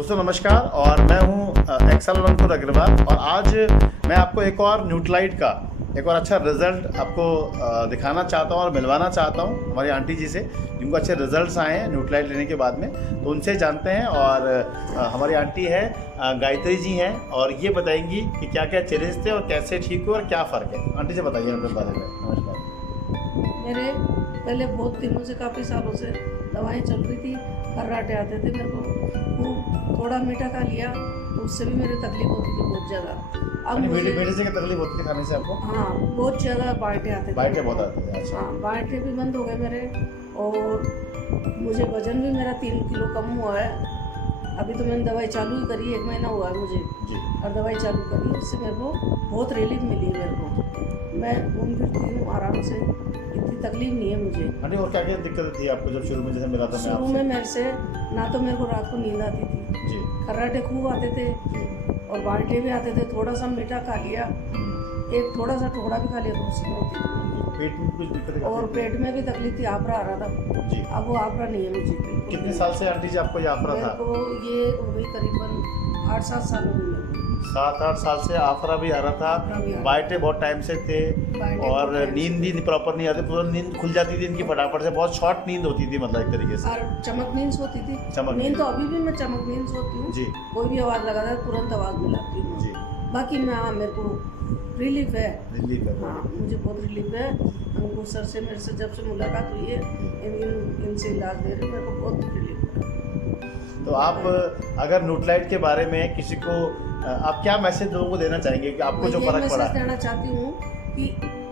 दोस्तों नमस्कार, और मैं हूं एक्सल अंकुर अग्रवाल। और आज मैं आपको एक और न्यूट्रालाइट का एक और अच्छा रिज़ल्ट आपको दिखाना चाहता हूं और मिलवाना चाहता हूं हमारी आंटी जी से, जिनको अच्छे रिजल्ट्स आए हैं न्यूट्रालाइट लेने के बाद में। तो उनसे जानते हैं। और हमारी आंटी है गायत्री जी हैं, और ये बताएंगी कि क्या क्या चेंजेस थे और कैसे ठीक हुए और क्या फ़र्क है। आंटी जी बताइए अपने बारे में। नमस्कार। मेरे पहले बहुत दिनों से, काफ़ी सालों से दवाएं चल रही थी, खर्राटे आते थे मेरे को। खूब थोड़ा मीठा खा लिया तो उससे भी मेरी तकलीफ होती थी बहुत ज़्यादा। अब मीठे से क्या तकलीफ होती थी खाने से आपको? हाँ, बहुत ज़्यादा बांटे आते थे। बांटे बहुत आते थे? अच्छा। हाँ, बांटे भी बंद हो गए मेरे, और मुझे वजन भी मेरा 3 किलो कम हुआ है। अभी तो मैंने दवाई चालू ही करी, 1 महीना हुआ है मुझे जी। और दवाई चालू करी, उससे मेरे को बहुत रिलीफ मिली है मेरे को। मैं घूम फिरती हूँ आराम से, इतनी तकलीफ नहीं है मुझे। अरे और क्या क्या दिक्कत थी आपको जब शुरू में जैसे मिला था? शुरू में मेरे से ना तो मेरे को रात को नींद आती थी जी, खर्राटे खूब आते थे और बांटे भी आते थे। थोड़ा सा मीठा खा लिया, एक थोड़ा सा टुकड़ा भी खा लिया तो उसमें होती थी। पेट में कुछ दिक्कत? और पेट में भी तकलीफ थी, आफरा आ रहा था जी। अब वो आफरा नहीं है मुझे। कितने साल से आंटी जी आपको ये आफरा था? मेरे को ये हो गई करीबन 8-7 साल हो गई। 7-8 साल से आफरा भी आ रहा था, बाइटे बहुत टाइम से थे, और नींद भी प्रॉपर नहीं आती, पूरा नींद खुल जाती थी इनकी फटाफट से, बहुत शॉर्ट नींद होती थी मतलब एक तरीके से। और चमक नींद सोती थी। चमक नींद तो अभी भी मैं चमक नींद सोती हूँ जी। कोई भी आवाज़ लगाता है तुरंत आवाज़ मिलाती हूँ जी। बाकी मैं, हाँ, मेरे को रिलीफ है। रिलीफ है? हाँ, मुझे बहुत रिलीफ है। अंकुर सर से मेरे से जब से मुलाकात हुई है, इनसे इलाज दे रहे, मेरे को बहुत रिलीफ है। तो आप अगर न्यूट्रालाइट के बारे में किसी को आप क्या मैसेज लोगों को देना चाहेंगे कि आपको जो फर्क पड़ा? मैं देना चाहती हूँ कि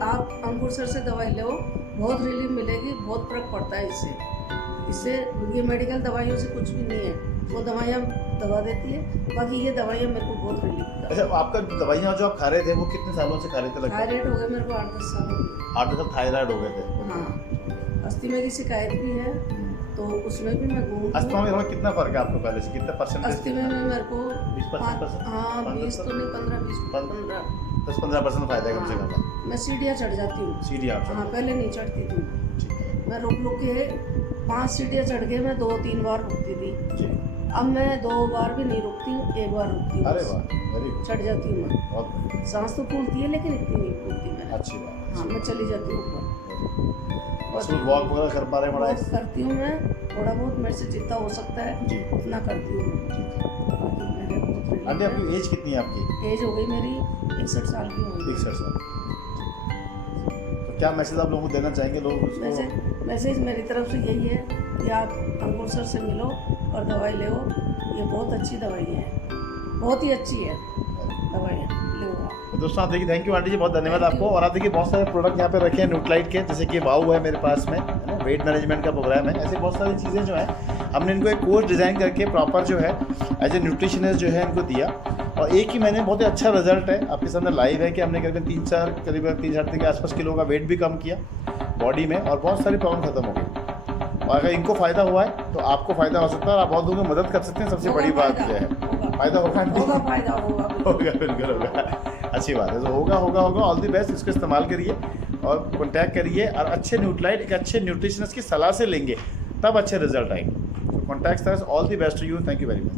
आप अंकुर सर से दवाई लो, बहुत रिलीफ मिलेगी, बहुत फर्क पड़ता है इससे। ये मेडिकल दवाइयों से कुछ भी नहीं है, वो दवाइयाँ दवा देती है, बाकी ये दवाइयाँ मेरे को बहुत रिलीफ। अच्छा, आपका दवाइयाँ जो आप खा रहे थे वो कितने सालों से खा रहे थे? लगभग थायराइड हो गया मेरे को 8-10 साल हो गए। 8-10 साल थायराइड हो गए थे? हाँ, अस्थमा की शिकायत भी है, तो उसमें भी मैं घूम। अस्थमा में कितना फर्क है आपको पहले से? कितना परसेंटेज? अस्थमा में मेरे को 20-25%? हाँ, 20 तो नहीं, 15-20, 10-15% फायदा है कम से कम। मैं सीढ़ियाँ चढ़ जाती हूँ। सीढ़ियाँ? हाँ, पहले नहीं चढ़ती थी ठीक है। मैं, रुक के 5 सीढ़ियाँ चढ़ के मैं 2-3 बार रुकती थी। जी। अब मैं 2 बार भी नहीं रुकती हूँ, 1 बार रुकती हूँ। अरे वाह, वेरी गुड। चढ़ जाती हूँ मैं। बहुत बढ़िया। सांस तो फूलती है लेकिन इतनी नहीं फूलती मैं। अच्छी बात। हाँ, मैं चली जाती हूँ ऊपर। और वॉक वगैरह कर पा रहे हैं? बड़ा वॉक करती हूँ मैं, थोड़ा बहुत मेरे से जितना हो सकता है जी। उतना करती हूँ मैं। बाकी मेरे बहुत आंटी आपकी एज कितनी है? आपकी एज हो गई मेरी 61 साल की हो गई। 61 साल। तो क्या मैसेज आप लोगों को देना चाहेंगे लोग उसको? मैसेज मेरी तरफ से यही है कि आप अंकुर सर से मिलो और दवाई लो। ये बहुत अच्छी दवाई है, बहुत ही अच्छी है दवाइयाँ, लो आप। तो दोस्तों आप देखिए, थैंक यू आंटी जी, बहुत धन्यवाद आपको। और आप देखिए बहुत सारे प्रोडक्ट यहाँ पे रखे हैं न्यूट्रालाइट के, जैसे कि वाउ है मेरे पास में, है ना, वेट मैनेजमेंट का प्रोग्राम है। ऐसे बहुत सारी चीज़ें जो है हमने इनको एक कोर्स डिज़ाइन करके प्रॉपर जो है एज ए न्यूट्रिशनिस्ट जो है इनको दिया, और एक ही महीने बहुत ही अच्छा रिजल्ट है आपके सामने लाइव है कि हमने करीबन 3-4 के आसपास किलो का वेट भी कम किया बॉडी में, और बहुत सारी प्रॉब्लम खत्म हो गई। और अगर इनको फ़ायदा हुआ है तो आपको फ़ायदा हो सकता है, और आप बहुत लोगों की मदद कर सकते हैं। सबसे बड़ी बात यह है, फ़ायदा होगा आंटी? फायदा होगा, होगा, बिल्कुल होगा। अच्छी बात है। तो होगा। ऑल द बेस्ट, इसको इस्तेमाल करिए और कॉन्टैक्ट करिए, और अच्छे न्यूट्रालाइट एक अच्छे न्यूट्रिशनिस्ट की सलाह से लेंगे तब अच्छे रिजल्ट आएंगे। Contact us, all the best to you, thank you very much.